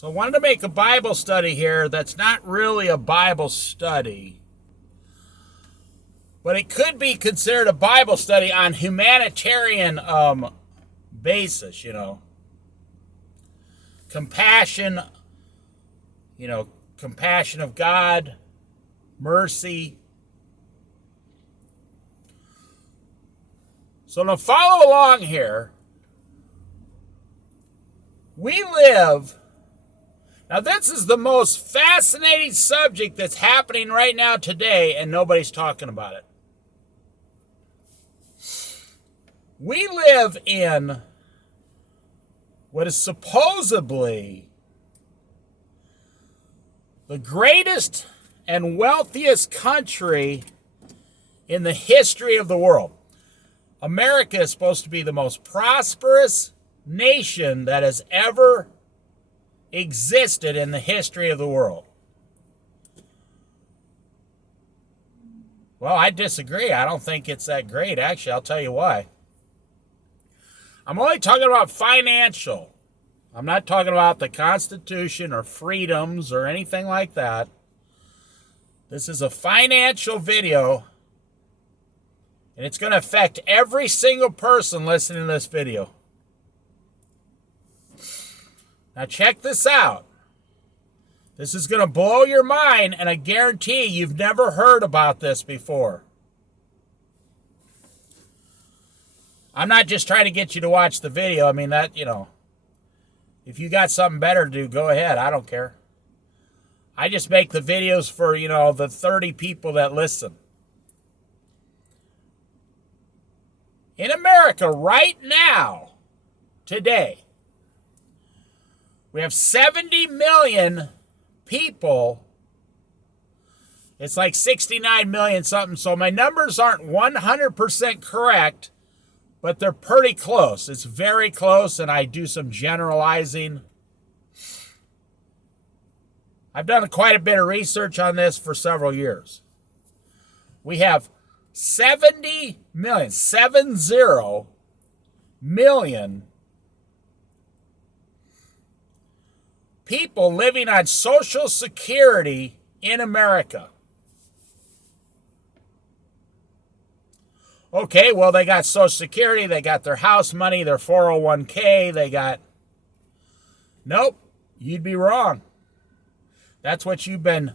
So I wanted to make a Bible study here that's not really a Bible study, but it could be considered a Bible study on humanitarian basis, compassion, compassion of God, mercy. So to follow along here, we live. Now, this is the most fascinating subject that's happening right now today, and nobody's talking about it. We live in what is supposedly the greatest and wealthiest country in the history of the world. America is supposed to be the most prosperous nation that has ever existed in the history of the world. Well, I disagree. I don't think it's that great. Actually, I'll tell you why. I'm only talking about financial. I'm not talking about the Constitution or freedoms or anything like that. This is a financial video, and it's going to affect every single person listening to this video. Now check this out. This is going to blow your mind, and I guarantee you've never heard about this before. I'm not just trying to get you to watch the video. I mean, if you got something better to do, go ahead. I don't care. I just make the videos for, the 30 people that listen. In America right now, today, we have 70 million people. It's like 69 million something. So my numbers aren't 100% correct, but they're pretty close. It's very close, and I do some generalizing. I've done quite a bit of research on this for several years. We have 70 million people living on Social Security in America. Okay, well, they got Social Security, they got their house money, their 401k, they got... Nope, you'd be wrong. That's what you've been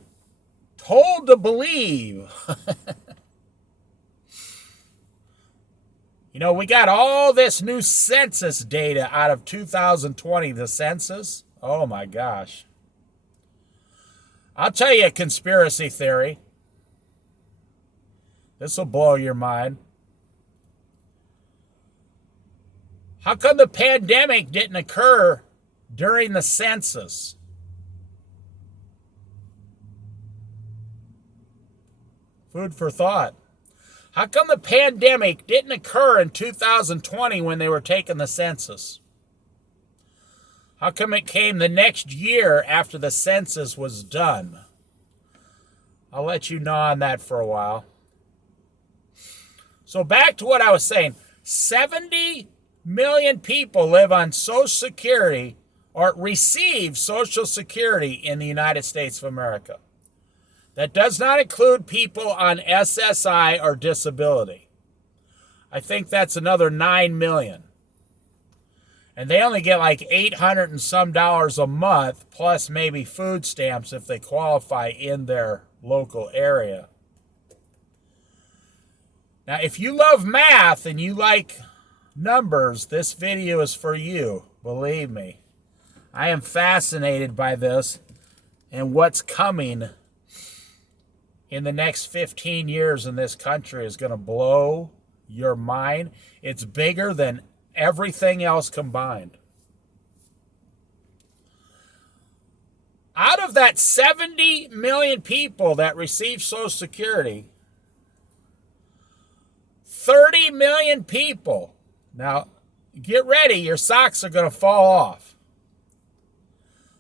told to believe. We got all this new census data out of 2020, the census. Oh my gosh. I'll tell you a conspiracy theory. This will blow your mind. How come the pandemic didn't occur during the census? Food for thought. How come the pandemic didn't occur in 2020 when they were taking the census? How come it came the next year after the census was done? I'll let you know on that for a while. So back to what I was saying. 70 million people live on Social Security or receive Social Security in the United States of America. That does not include people on SSI or disability. I think that's another 9 million. And they only get like $800 and some a month, plus maybe food stamps if they qualify in their local area. Now, if you love math and you like numbers, this video is for you. Believe me. I am fascinated by this and what's coming in the next 15 years in this country is going to blow your mind. It's bigger than everything else combined. Out of that 70 million people that receive Social Security, 30 million people, now get ready, your socks are going to fall off.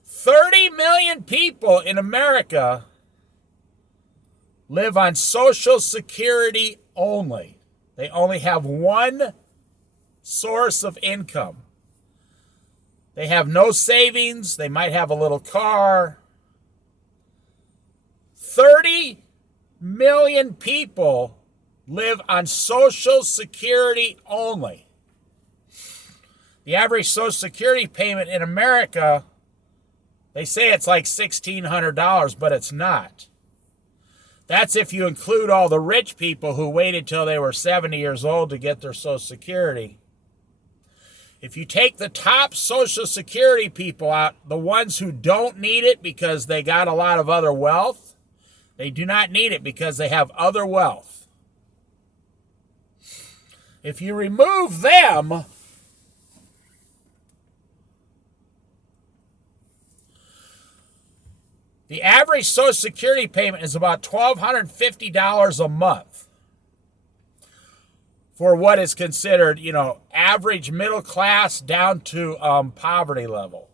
30 million people in America live on Social Security only. They only have one source of income. They have no savings. They might have a little car. 30 million people live on Social Security only. The average Social Security payment in America, they say it's like $1,600, but it's not. That's if you include all the rich people who waited till they were 70 years old to get their Social Security. If you take the top Social Security people out, the ones who don't need it because they got a lot of other wealth, they do not need it because they have other wealth. If you remove them, the average Social Security payment is about $1,250 a month for what is considered, average middle class down to poverty level.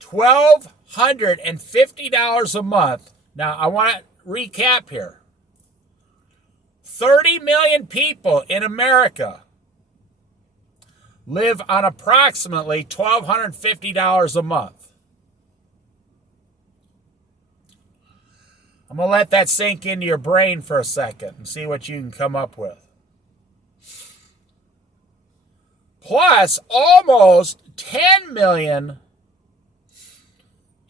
$1,250 a month. Now, I want to recap here. 30 million people in America live on approximately $1,250 a month. I'm going to let that sink into your brain for a second and see what you can come up with. Plus, almost 10 million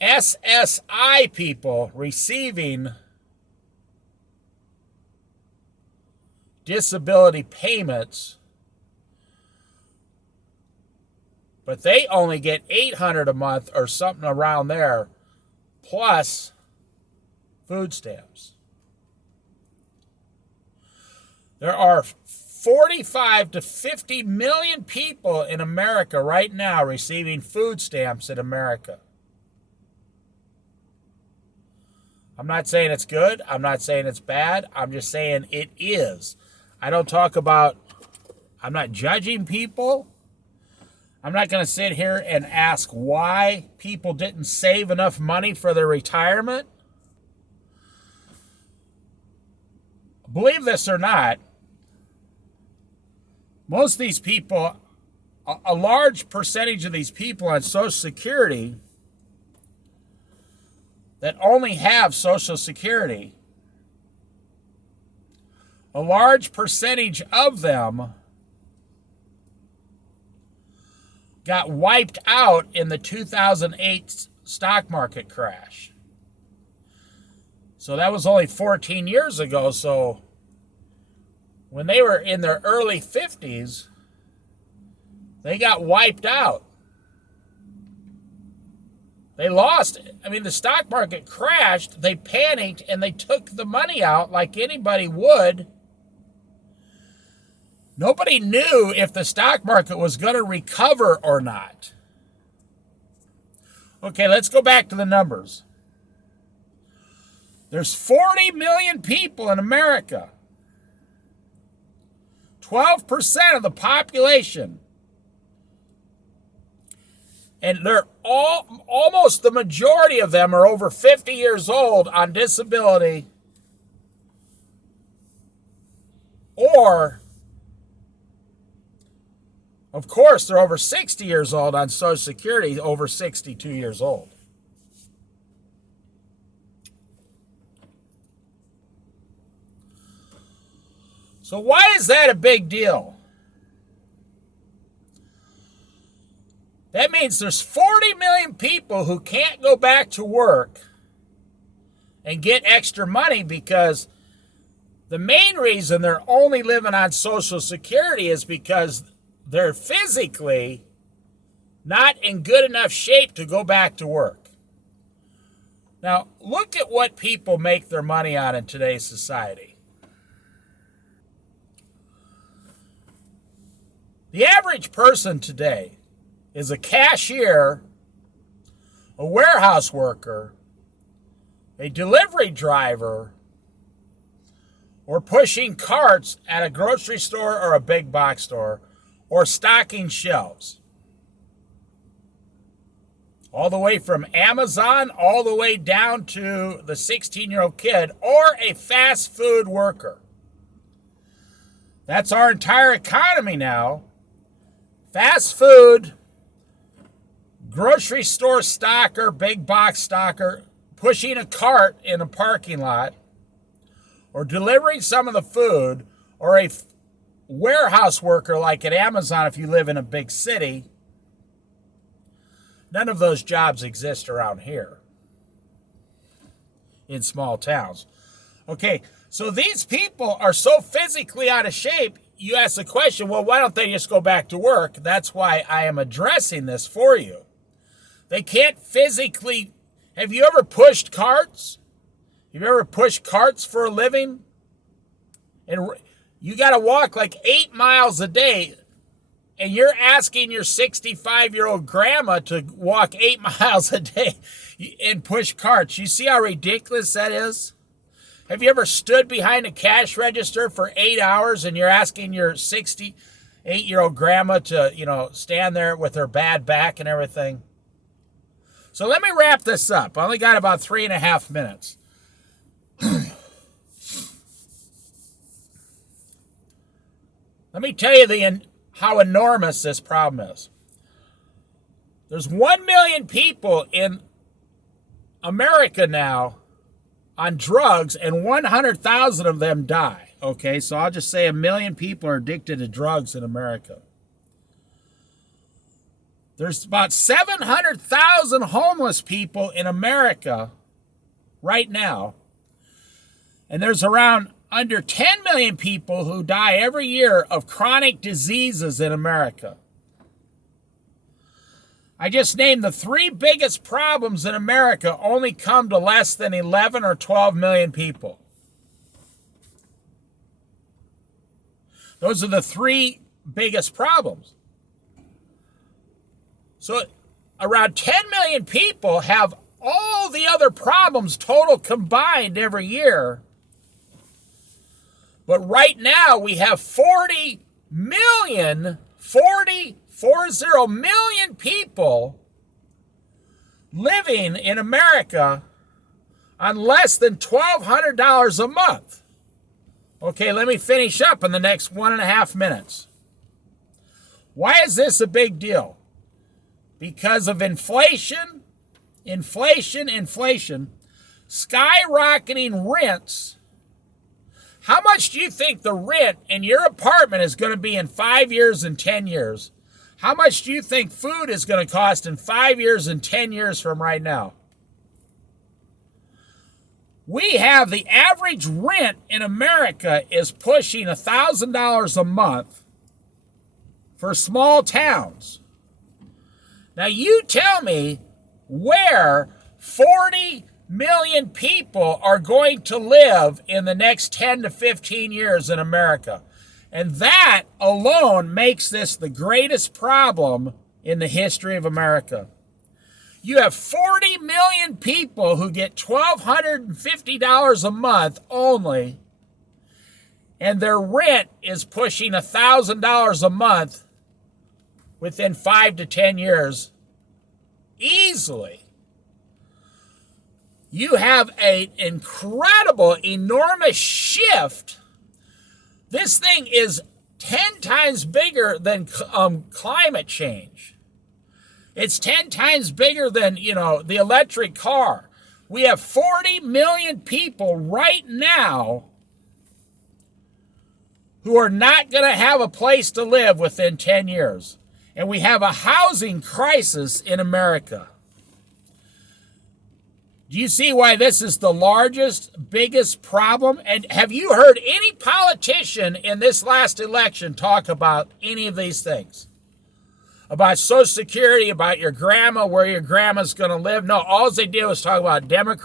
SSI people receiving disability payments, but they only get $800 a month or something around there, plus food stamps. There are 45 to 50 million people in America right now receiving food stamps in America. I'm not saying it's good. I'm not saying it's bad. I'm just saying it is. I'm not judging people. I'm not going to sit here and ask why people didn't save enough money for their retirement. Believe this or not, most of these people, a large percentage of these people on Social Security that only have Social Security, a large percentage of them got wiped out in the 2008 stock market crash. So that was only 14 years ago. So when they were in their early 50s, they got wiped out. They lost. The stock market crashed. They panicked and they took the money out like anybody would. Nobody knew if the stock market was going to recover or not. Okay, let's go back to the numbers. There's 40 million people in America. 12% of the population. And they're almost the majority of them are over 50 years old on disability, or, of course, they're over 60 years old on Social Security, over 62 years old. So why is that a big deal? That means there's 40 million people who can't go back to work and get extra money because the main reason they're only living on Social Security is because they're physically not in good enough shape to go back to work. Now, look at what people make their money on in today's society. The average person today is a cashier, a warehouse worker, a delivery driver, or pushing carts at a grocery store or a big box store, or stocking shelves. All the way from Amazon, all the way down to the 16-year-old kid, or a fast food worker. That's our entire economy now. fast food, grocery store stocker, big box stocker, pushing a cart in a parking lot, or delivering some of the food, or a warehouse worker like at Amazon if you live in a big city, none of those jobs exist around here in small towns. Okay, so these people are so physically out of shape, you ask the question, well, why don't they just go back to work? That's why I am addressing this for you. They can't physically. Have you ever pushed carts? Have you ever pushed carts for a living? And you got to walk like 8 miles a day, and you're asking your 65-year-old grandma to walk 8 miles a day and push carts. You see how ridiculous that is? Have you ever stood behind a cash register for 8 hours and you're asking your 68-year-old grandma to, stand there with her bad back and everything? So let me wrap this up. I only got about 3.5 minutes. Let me tell you how enormous this problem is. There's 1 million people in America now on drugs, and 100,000 of them die. Okay, so I'll just say 1 million people are addicted to drugs in America. There's about 700,000 homeless people in America right now. And there's around under 10 million people who die every year of chronic diseases in America. I just named the 3 biggest problems in America only come to less than 11 or 12 million people. Those are the 3 biggest problems. So around 10 million people have all the other problems total combined every year. But right now we have 40 million people living in America on less than $1,200 a month. Okay, let me finish up in the next 1.5 minutes. Why is this a big deal? Because of inflation, skyrocketing rents. How much do you think the rent in your apartment is going to be in 5 years and 10 years? How much do you think food is going to cost in 5 years and 10 years from right now? We have the average rent in America is pushing $1,000 a month for small towns. Now you tell me where 40 million people are going to live in the next 10 to 15 years in America. And that alone makes this the greatest problem in the history of America. You have 40 million people who get $1,250 a month only, and their rent is pushing $1,000 a month within 5 to 10 years easily. You have an incredible, enormous shift. This thing is 10 times bigger than climate change. It's 10 times bigger than, the electric car. We have 40 million people right now who are not going to have a place to live within 10 years. And we have a housing crisis in America. Do you see why this is the largest, biggest problem? And have you heard any politician in this last election talk about any of these things? About Social Security, about your grandma, where your grandma's going to live? No, all they did was talk about Democrats.